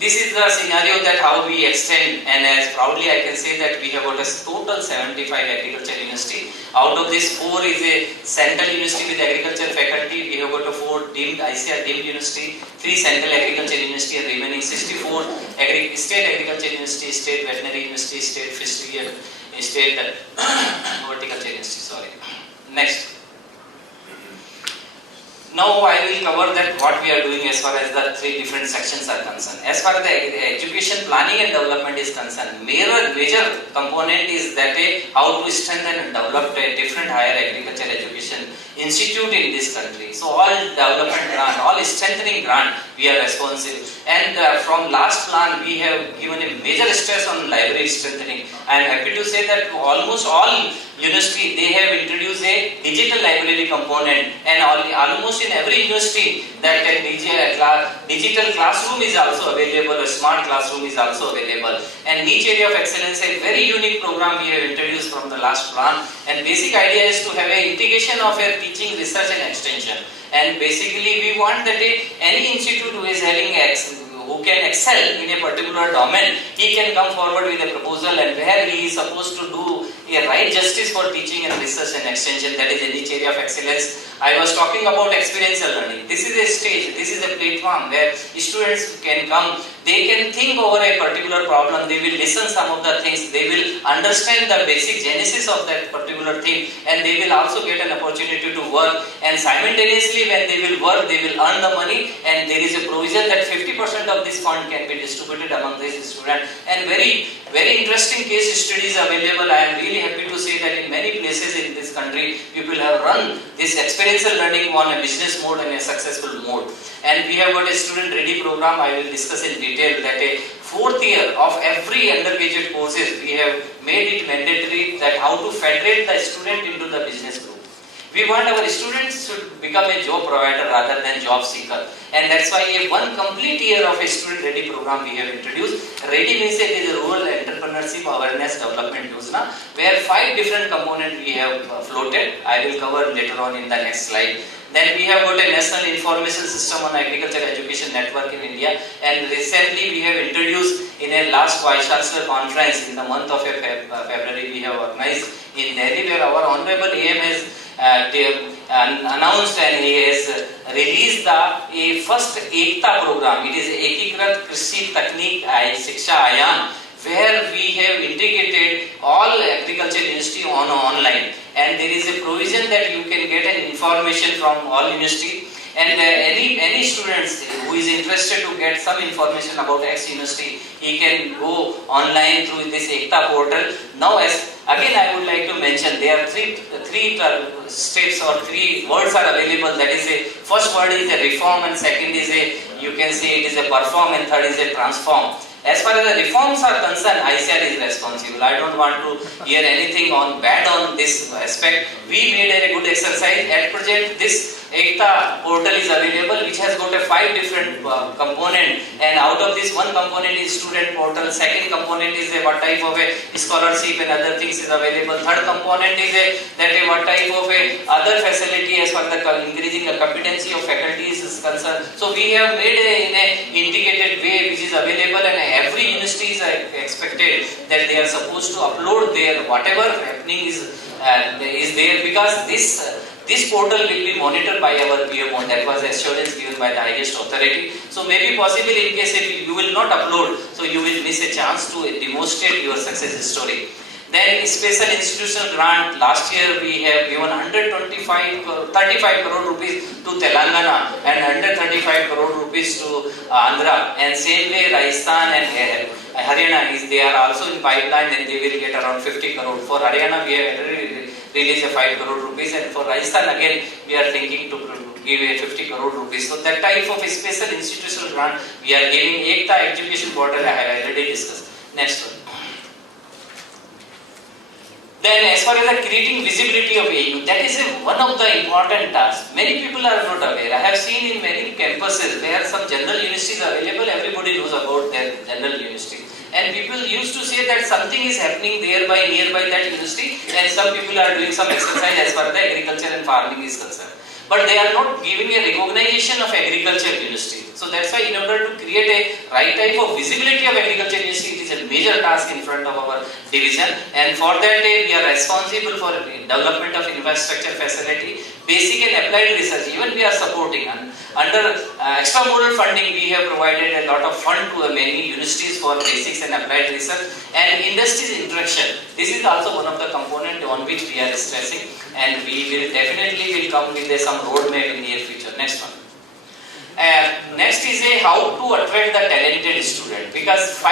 This is the scenario that how we extend, and as proudly I can say that we have got a total 75 agriculture university. Out of this 4 is a central university with agriculture faculty. We have got 4 deemed ICAR deemed university, 3 central agriculture university, and remaining 64 state agriculture university, state veterinary university, state fishery and state horticulture university. Sorry. Next. Now I will cover that what we are doing as far as the 3 different sections are concerned. As far as the education planning and development is concerned, major component is that how to strengthen and develop a different higher agriculture education institute in this country. So all development grant, all strengthening grant, we are responsible. And from last plan, we have given a major stress on library strengthening. I am happy to say that almost all university, they have introduced a digital library component, and almost in every university that a digital classroom is also available, a smart classroom is also available. And niche area of excellence, a very unique program we have introduced from the last plan, and basic idea is to have an integration of a teaching, research and extension. And basically we want that any institute who is having who can excel in a particular domain, he can come forward with a proposal and where he is supposed to do a right justice for teaching and research and extension, that is a niche area of excellence. I was talking about experiential learning. This is a stage, this is a platform where students can come, they can think over a particular problem, they will listen some of the things, they will understand the basic genesis of that particular thing, and they will also get an opportunity to work, and simultaneously when they will work, they will earn the money, and there is a provision that 50% of this fund can be distributed among these students. And very interesting case studies available. I am really happy to say that in many places in this country, people have run this experiential learning on a business mode and a successful mode. And we have got a student ready program. I will discuss in detail that a 4th year of every undergraduate courses, we have made it mandatory that how to federate the student into the business group. We want our students to become a job provider rather than job seeker, and that's why one complete year of a student ready program we have introduced. Ready means it is a rural entrepreneurship. Our Awareness Development Yojana, where 5 different components we have floated. I will cover later on in the next slide. Then we have got a National Information System on Agriculture Education Network in India, and recently we have introduced in a last Vice Chancellor conference in the month of February we have organized in Delhi, where our Honorable AM has announced and he has released the first Ekta program. It is Ekikrat Krishi Taknik Shiksha Ayan, where we have integrated all agriculture university online, and there is a provision that you can get an information from all university, and any students who is interested to get some information about X university, he can go online through this Ekta portal. Now, as again I would like to mention, there are three steps or 3 words are available. That is a first word is a reform, and second is a, you can say it is a perform, and third is a transform. As far as the reforms are concerned, ICAR is responsible. I don't want to hear anything on bad on this aspect. We made a good exercise. At present, this Ekta portal is available, which has got a 5 different component, and out of this, one component is student portal, second component is a what type of a scholarship and other things is available, third component is what type of a other facility as far as the increasing the competency of faculties is concerned. So we have made in a integrated way which is available, and every university is expected that they are supposed to upload their whatever happening is there, because this portal will be monitored by our PMO. That was assurance given by the highest authority. So maybe possible in case if you will not upload, so you will miss a chance to demonstrate your success story. Then special institutional grant, last year we have given 35 crore rupees to Telangana and 135 crore rupees to Andhra, and same way Rajasthan and Haryana they are also in pipeline, and they will get around 50 crore. For Haryana we have already released a 5 crore rupees, and for Rajasthan again we are thinking to give a 50 crore rupees. So that type of a special institutional grant we are giving. Ekta education portal I have already discussed. Next one. Then as far as the creating visibility of AU, that is one of the important tasks. Many people are not aware. I have seen in many campuses where some general universities are available, everybody knows about their general university. And people used to say that something is happening nearby that university, and some people are doing some exercise as far as the agriculture and farming is concerned. But they are not giving a recognition of agriculture university. So that's why in order to create a right type of visibility of agriculture university, it is a major task in front of our division, and for that we are responsible for development of infrastructure facility, basic and applied research. Even we are supporting under extramodal funding. We have provided a lot of fund to many universities for basics and applied research and industries interaction. This is also one of the components on which we are stressing, and we will definitely come with some roadmap in near future. Next one. Next is how to attract the talented student, because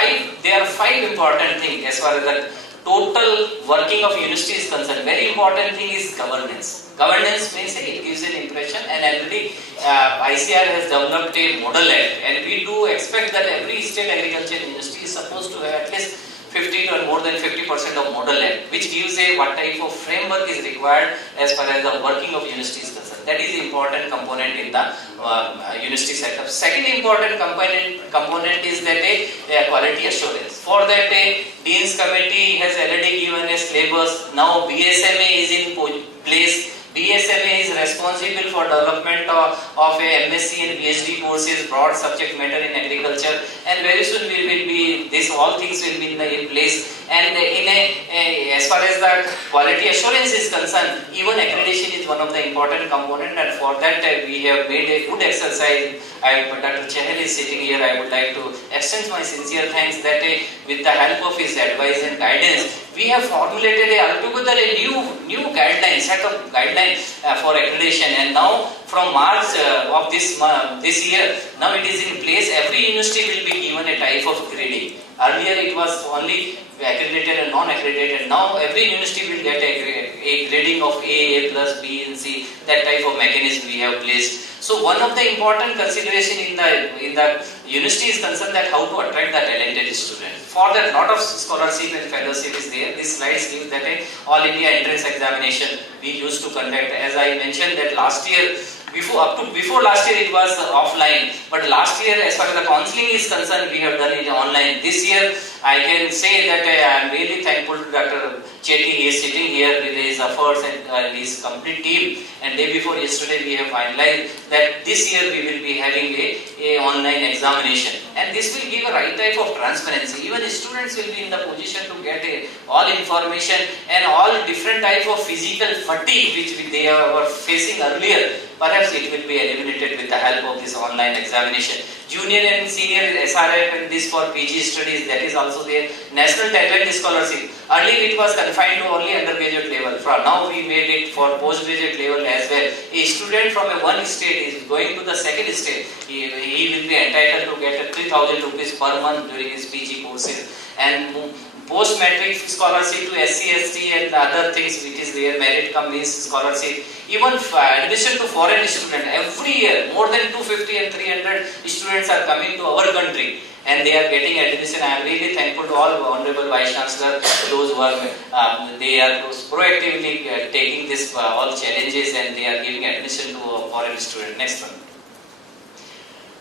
there are 5 important things as far as the total working of university is concerned. Very important thing is governance. Governance means it gives an impression, and already ICAR has developed a model act, and we do expect that every state agriculture university is supposed to have at least 50 or more than 50% of model act, which gives what type of framework is required as far as the working of university is concerned. That is the important component in the university setup. Second important component is that quality assurance. For that, Dean's Committee has already given a syllabus. Now BSMA is in place. BSMA is responsible for development of a MSc and PhD courses, broad subject matter in agriculture, and very soon all things will be in place. And as far as the quality assurance is concerned, even accreditation is one of the important component, and for that we have made a good exercise. Dr. Chahal is sitting here. I would like to extend my sincere thanks that with the help of his advice and guidance, we have formulated altogether a new guideline, set of guidelines for accreditation, and now from March of this year, now it is in place. Every university will be given a type of grading. Earlier it was only accredited and non-accredited. Now every university will get a grading of A plus, B and C. That type of mechanism we have placed. So one of the important consideration in the university is concerned that how to attract the talented student. For that, lot of scholarship and fellowship is there. This slide gives that All India entrance examination we used to conduct. As I mentioned that last year Before last year it was offline, but last year as far as the counseling is concerned, we have done it online. This year I can say that I am really thankful to Dr. Chetty. He is sitting here with his efforts and his complete team. And day before yesterday we have finalized that this year we will be having a online examination. And this will give a right type of transparency. Even the students will be in the position to get all information and all different type of physical fatigue which they were facing earlier. Perhaps it will be eliminated with the help of this online examination. Junior and senior SRF and this for PG studies, that is also there. National Talent Scholarship. Earlier it was confined to only undergraduate level. From now we made it for postgraduate level as well. A student from one state is going to the second state. He will be entitled to get 3,000 rupees per month during his PG courses. And post-matric scholarship to SC, ST and other things which is there, merit cum means scholarship. Even admission to foreign student, every year more than 250 and 300 students are coming to our country and they are getting admission. I am really thankful to all Honorable Vice Chancellor, those who are, they are proactively taking this all challenges and they are giving admission to a foreign student. Next one.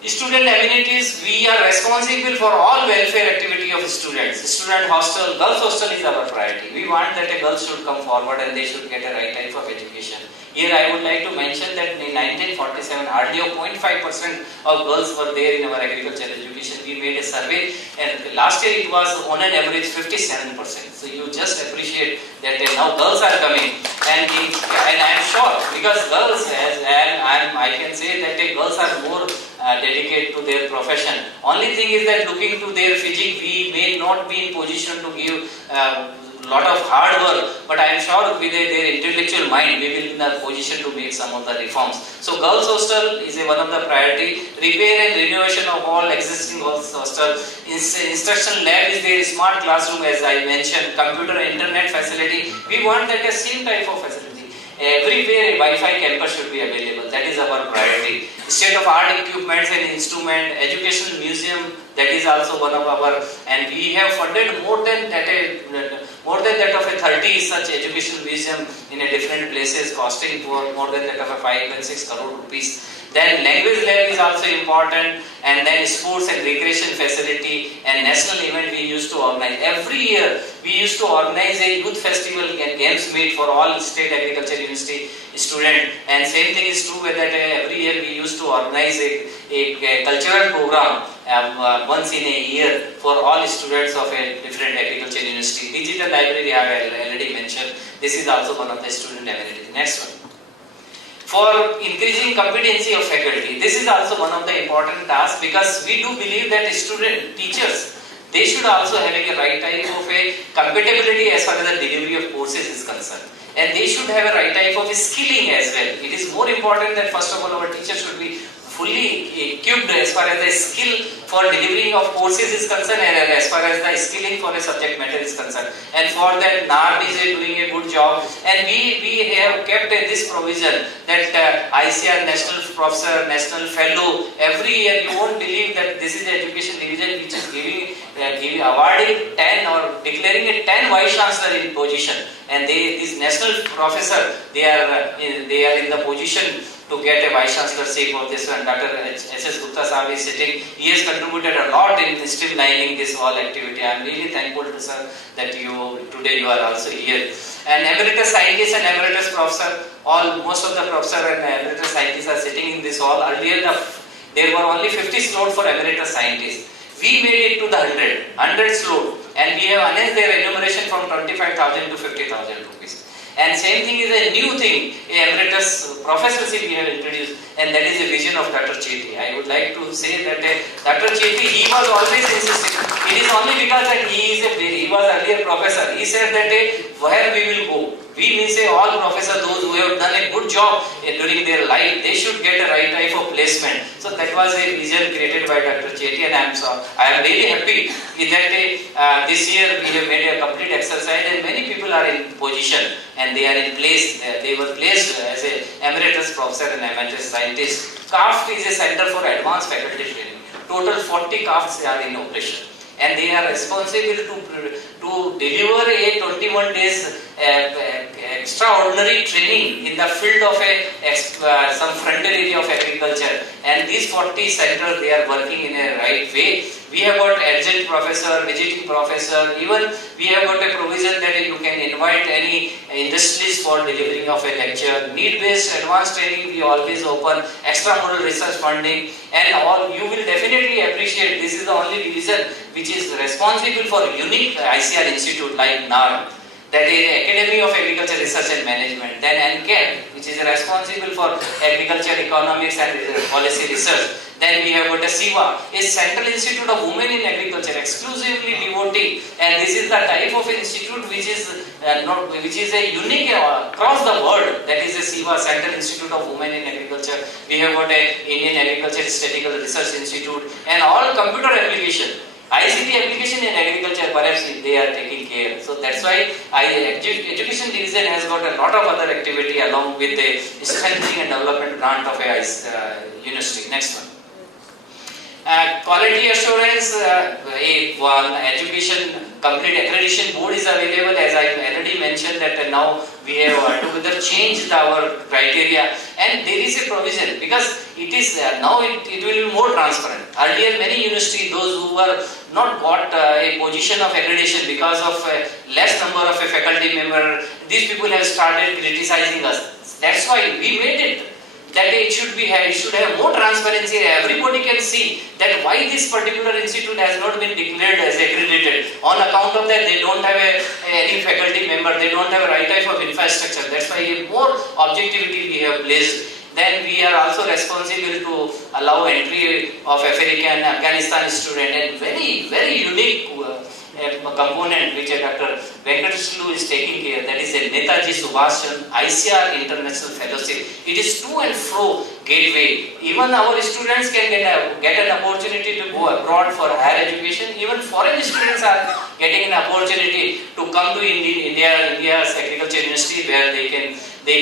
Student amenities, we are responsible for all welfare activity of students. Student hostel, girls hostel is our priority. We want that a girl should come forward and they should get a right type of education. Here I would like to mention that in 1947, hardly 0.5% of girls were there in our agricultural education. We made a survey and last year it was on an average 57%. So you just appreciate that now girls are coming and I am sure because girls, I can say that girls are more dedicated to their profession. Only thing is that looking to their physique, we may not be in position to give lot of hard work, but I am sure with their intellectual mind, we will be in a position to make some of the reforms. So girls hostel is one of the priority. Repair and renovation of all existing girls hostel. Instruction lab is there, smart classroom as I mentioned, computer internet facility. We want that same type of facility. Everywhere a Wi-Fi campus should be available. That is our priority. State-of-art equipments and instrument, educational museum, that is also one of our, and we have funded more than that of a 30 such educational museum in a different places costing for more than that of a 5 and 6 crore rupees. Then language lab is also important, and then sports and recreation facility and national event we used to organize. Every year we used to organize a youth festival and games meet for all state agriculture university students, and same thing is true that every year we used to organize a cultural program once in a year for all students of a different agriculture university. Digital library I have already mentioned. This is also one of the student amenities. Next one. For increasing competency of faculty, this is also one of the important tasks because we do believe that teachers, they should also having a right type of a compatibility as far as the delivery of courses is concerned. And they should have a right type of skilling as well. It is more important that first of all our teachers should be fully equipped as far as the skill for delivering of courses is concerned and as far as the skilling for a subject matter is concerned. And for that NARD is doing a good job, and we have kept this provision that ICR National Professor, National Fellow, every year you won't believe that this is the education division which is giving awarding 10 or declaring a 10 vice chancellor in position, and this national professor they are in the position to get a vice chancellorship of this one. Dr. S.S. Gupta Sahib is sitting. He has contributed a lot in streamlining this whole activity. I am really thankful to sir that today you are also here. And emeritus scientist and emeritus professor, most of the professor and emeritus scientists are sitting in this hall. Earlier there were only 50 slots for emeritus scientists. We made it to the 100 slot, and we have enhanced their remuneration from 25,000 to 50,000 rupees. And same thing is a new thing, a emeritus professorship we have introduced, and that is a vision of Dr. Chetty. I would like to say that Dr. Chetty, he was always insisting. It is only because that he was earlier professor. He said that where we will go, we will say all professors, those who have done a good job during their life, they should get a right type of placement. So that was a vision created by Dr. Chetty, and I am really happy that this year we have made a complete exercise, and many people are in position and they are in place. They were placed as a emeritus professor and emeritus scientist. CAFT is a center for advanced faculty training. Total 40 CAFTs are in operation, and they are responsible to deliver a 21 days extraordinary training in the field of some frontier area of agriculture, and these 40 centers, they are working in a right way. We have got adjunct professor, visiting professor, even we have got a provision that you can invite any industrialist for delivering of a lecture. Need-based advanced training, we always open, extramural research funding, and all. You will definitely appreciate this is the only division which is responsible for unique ICR institute like NAR. That is Academy of Agriculture Research and Management. Then ANCAP, which is responsible for agriculture, economics and policy research. Then we have got a SIVA, a Central Institute of Women in Agriculture, exclusively devoting, and this is the type of institute which is a unique across the world. That is a SIVA, Central Institute of Women in Agriculture. We have got a Indian Agriculture Statistical Research Institute, and all computer application. ICT application in agriculture, perhaps they are taking care. So that's why education division has got a lot of other activity along with the strengthening and development grant of a university. Next one. Quality assurance, one education complete accreditation board is available. As I already mentioned that now we have together changed our criteria, and there is a provision because it is now it will be more transparent. Earlier many universities, those who were not got a position of accreditation because of less number of a faculty member, these people have started criticizing us. That's why we made it that it should have more transparency. Everybody can see that why this particular institute has not been declared as accredited. On account of that, they don't have any faculty member, they don't have a right type of infrastructure. That's why more objectivity we have placed. Then we are also responsible to allow entry of African Afghanistan student, and very, very unique component which Dr. Venkateslu is taking care, that is a Netaji Subhash Chandra ICR International Fellowship. It is to and fro gateway. Even our students can get an opportunity to go abroad for higher education. Even foreign students are getting an opportunity to come to India's agriculture university where they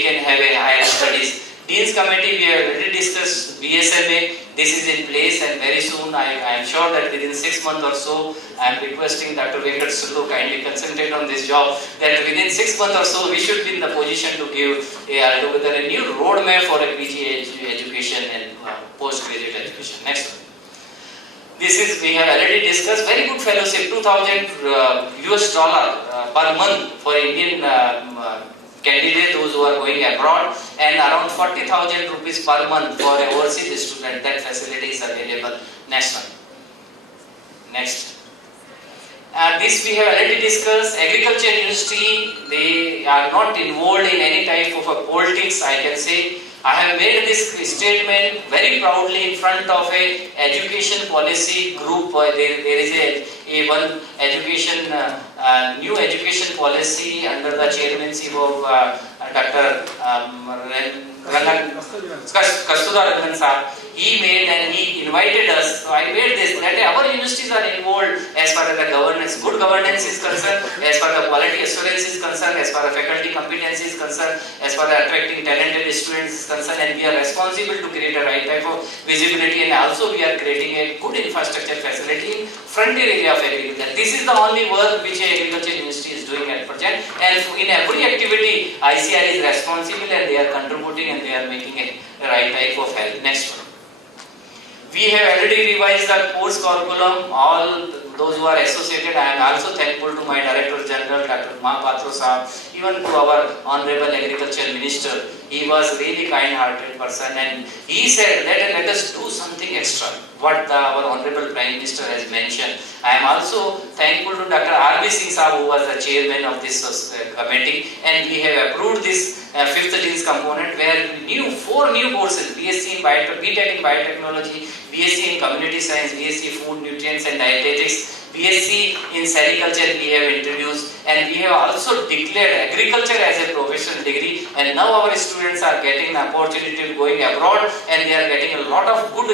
can have a higher studies. Dean's Committee, we have already discussed BSMA. This is in place, and very soon I am sure that within 6 months or so, I am requesting Dr. Venkateslu kindly concentrate on this job, that within 6 months or so we should be in the position to give together a new roadmap for a PG education and postgraduate education. Next one. This is, we have already discussed, very good fellowship, $2,000 per month for Indian candidate, those who are going abroad, and around 40,000 rupees per month for a overseas student. That facility is available. Next one. Next. This we have already discussed. Agriculture industry, they are not involved in any type of a politics, I can say. I have made this statement very proudly in front of a education policy group. There is a one education new education policy under the chairmanship of Dr. Kasturi Rangan Sahab. He made and he invited us. So I made this, that our universities are involved as far as the governance, good governance is concerned, as far as the quality assurance is concerned, as far as faculty competence is concerned, as far as attracting talented students is concerned, and we are responsible to create a right type of visibility, and also we are creating a good infrastructure facility in frontier area of agriculture. This is the only work which a agriculture university is doing at present, and in every activity ICR is responsible, and they are contributing and they are making a right type of help. Next one. We have already revised the course curriculum. All those who are associated, I am also thankful to my Director General, Dr. Mahapatro Sahab, even to our Honorable Agriculture Minister. He was really kind-hearted person, and he said, let us do something extra, what our Honorable Prime Minister has mentioned. I am also thankful to Dr. R.B. Singh Sahab, who was the chairman of this committee, and we have approved this fifth Dean's component, where four new courses, BSc in BTech in Biotechnology, BSc in Community Science, BSc Food, Nutrients and Dietetics, BSc in Sericulture we have introduced, and we have also declared agriculture as a professional degree, and now our students are getting an opportunity to going abroad, and they are getting a lot of good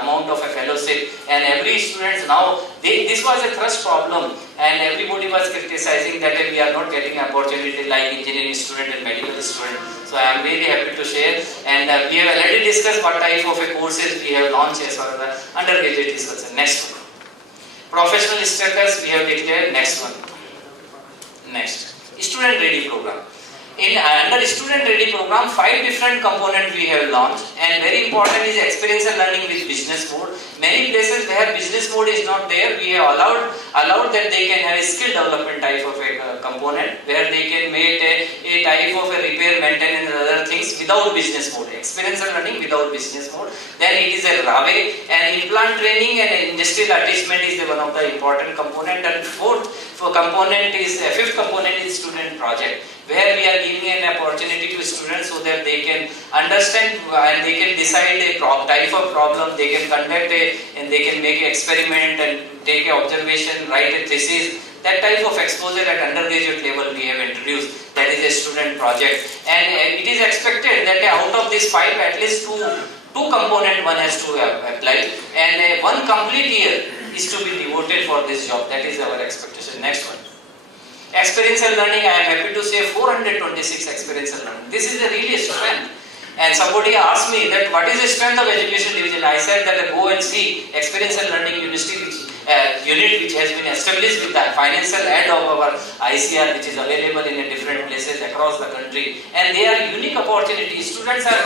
amount of a fellowship, and every student now, this was a thrust problem, and everybody was criticizing that we are not getting opportunity like engineering student and medical student. So I am really happy to share, and we have already discussed what type of a courses we have launched as far as the undergraduate is concerned. Next one. Professional status we have declared. Next one. Next. Student ready program. under student ready program, 5 different components we have launched, and very important is experiential learning with business mode. Many places where business mode is not there, we have allowed that they can have a skill development type of a component where they can make a type of a repair, maintenance and other things without business mode. Experiential learning without business mode. Then it is a RAVE, and implant training and industrial attachment is one of the important component. And fifth component is student project, where we are giving an opportunity to students so that they can understand and they can decide a type of problem, they can conduct and they can make an experiment and take an observation, write a thesis. That type of exposure at undergraduate level we have introduced. That is a student project, and it is expected that out of these 5, at least two component one has to apply, and one complete year is to be devoted for this job. That is our expectation. Next one. Experiential learning, I am happy to say 426 experiential learning. This is a really strength. And somebody asked me that what is the strength of education division? I said that go and see experiential learning university unit which has been established with the financial aid of our ICR, which is available in different places across the country. And they are unique opportunities. Students are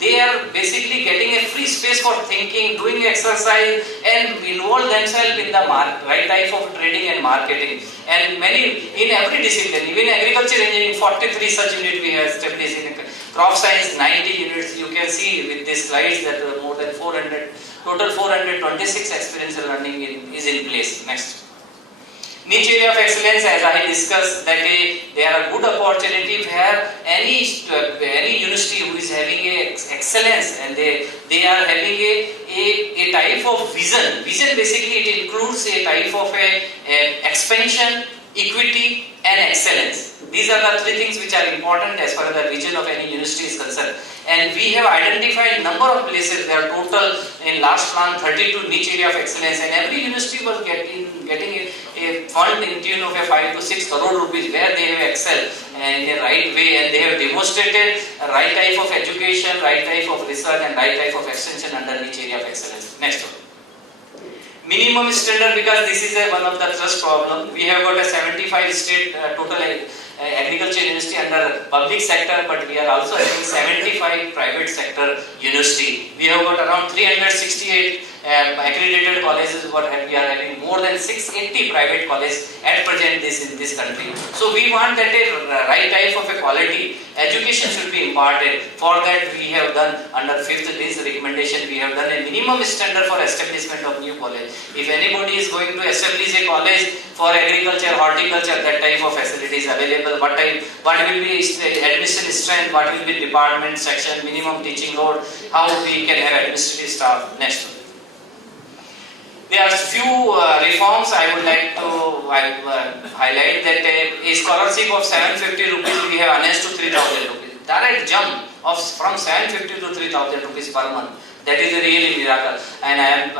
they are basically getting a free space for thinking, doing exercise, and involve themselves in the right type of trading and marketing. And many, in every discipline, even agriculture engineering, 43 such units we have established. In crop science, 90 units. You can see with these slides that more than 400, total 426 experiential learning is in place. Next. Niche area of excellence, as I discussed, that they are a good opportunity where any university who is having a excellence and they are having a type of vision. Vision basically it includes a type of a expansion, equity and excellence. These are the 3 things which are important as far as the vision of any university is concerned. And we have identified number of places. There are total in last plan 32 niche area of excellence, and every university was getting a fund in tune of a 5 to 6 crore rupees where they have excelled in a right way, and they have demonstrated a right type of education, right type of research and right type of extension under niche area of excellence. Next one. Minimum standard, because this is one of the trust problem. We have got a 75 state total agriculture university under public sector, but we are also having 75 private sector university. We have got around 368 accredited colleges, but we are having more than 680 private colleges at present in this country. So we want that a right type of a quality education should be imparted. For that we have done under 5th day's recommendation, we have done a minimum standard for establishment of new college. If anybody is going to establish a college for agriculture, horticulture, that type of facilities available, what will be admission strength, what will be department, section, minimum teaching load, how we can have administrative staff. Next one. There are few reforms I would like to highlight. That a scholarship of 750 rupees we have announced to 3,000 rupees. Direct jump from 750 to 3,000 rupees per month. That is a really miracle. And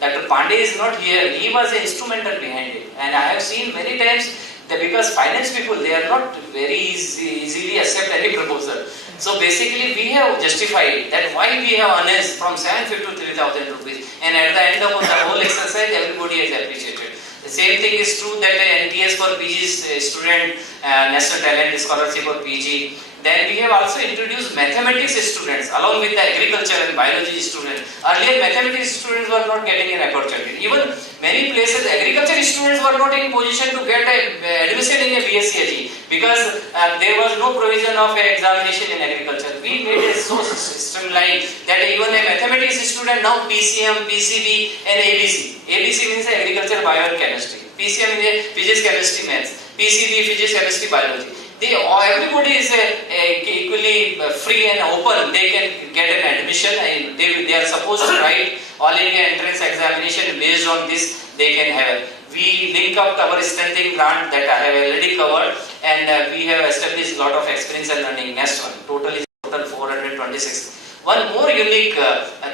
Dr. Pandey is not here. He was instrumental behind it. And I have seen many times that because finance people, they are not very easily accept any proposal. So basically we have justified that why we have announced from 750 to 3,000 rupees, and at the end of the whole exercise everybody has appreciated. The same thing is true that NTS for PG student, National Talent Scholarship for PG. Then we have also introduced mathematics students along with the agriculture and biology students. Earlier mathematics students were not getting an opportunity. Even many places agriculture students were not in position to get admission in a BSc because there was no provision of an examination in agriculture. We made it so streamlined that even a mathematics student now PCM, PCB and ABC. ABC means agriculture, bio and chemistry. PCM is physics, chemistry, maths. PCB, physics, chemistry, biology. Everybody is equally free and open. They can get an admission, and they are supposed to write all India entrance examination. Based on this, they can have. We link up our strengthening grant that I have already covered, and we have established a lot of experiential learning. Next one, total 426. One more unique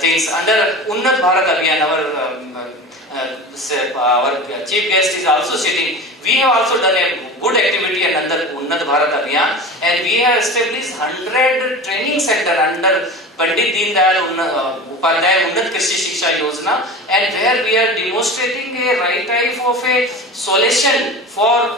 things under Unnat Bharat Abhiyan. Our chief guest is also sitting. We have also done a good activity under Unnat Bharat Abhiyan, and we have established 100 training center under Pandit Deen Dayal Upadhyay Unnat Krishi Shiksha Yojana, and where we are demonstrating a right type of a solution for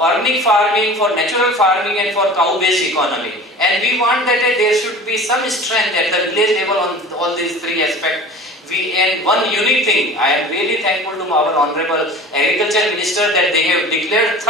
organic farming, for natural farming and for cow-based economy. And we want that there should be some strength at the village level on all these three aspects. And one unique thing, I am really thankful to our Honorable Agriculture Minister that they have declared